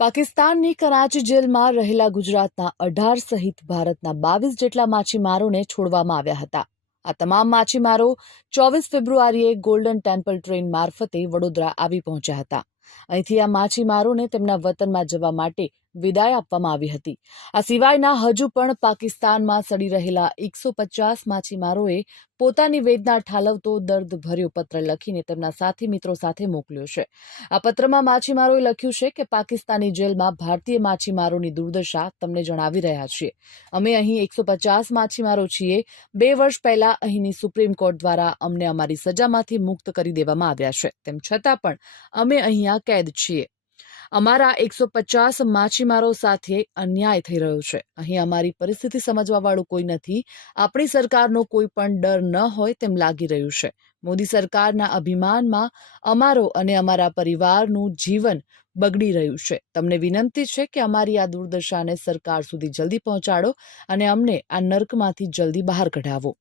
પાકિસ્તાનની કરાચી જેલમાં રહેલા ગુજરાતના અઢાર સહિત ભારતના બાવીસ જેટલા માછીમારોને છોડવામાં આવ્યા હતા. આ તમામ માછીમારો ચોવીસ ફેબ્રુઆરીએ ગોલ્ડન ટેમ્પલ ટ્રેન મારફતે વડોદરા આવી પહોંચ્યા હતા. અહીંથી આ માછીમારોને તેમના વતનમાં જવા માટે વિદાય આપવામાં આવી હતી. આ સિવાયના હજુ પણ પાકિસ્તાનમાં સડી રહેલા એકસો પચાસ માછીમારોએ પોતાની વેદના ઠાલવતો દર્દભર્યો પત્ર લખીને તેમના સાથી મિત્રો સાથે મોકલ્યો છે. આ પત્રમાં માછીમારોએ લખ્યું છે કે પાકિસ્તાની જેલમાં ભારતીય માછીમારોની દુર્દશા તમને જણાવી રહ્યા છીએ. અમે અહીં એકસો પચાસ માછીમારો છીએ. બે વર્ષ પહેલા અહીંની સુપ્રીમ કોર્ટ દ્વારા અમને અમારી સજામાંથી મુક્ત કરી દેવામાં આવ્યા છે. તેમ છતાં પણ અમે અહીંયા કેદ છીએ. અમારા એકસો પચાસ માછીમારો સાથે અન્યાય થઈ રહ્યો છે. અહીં અમારી પરિસ્થિતિ સમજવાવાળું કોઈ નથી. આપણી સરકારનો કોઈ પણ ડર ન હોય તેમ લાગી રહ્યું છે. મોદી સરકારના અભિમાનમાં અમારો અને અમારા પરિવારનું જીવન બગડી રહ્યું છે. તમને વિનંતી છે કે અમારી આ દુર્દશાને સરકાર સુધી જલ્દી પહોંચાડો અને અમને આ નર્કમાંથી જલ્દી બહાર કઢાવો.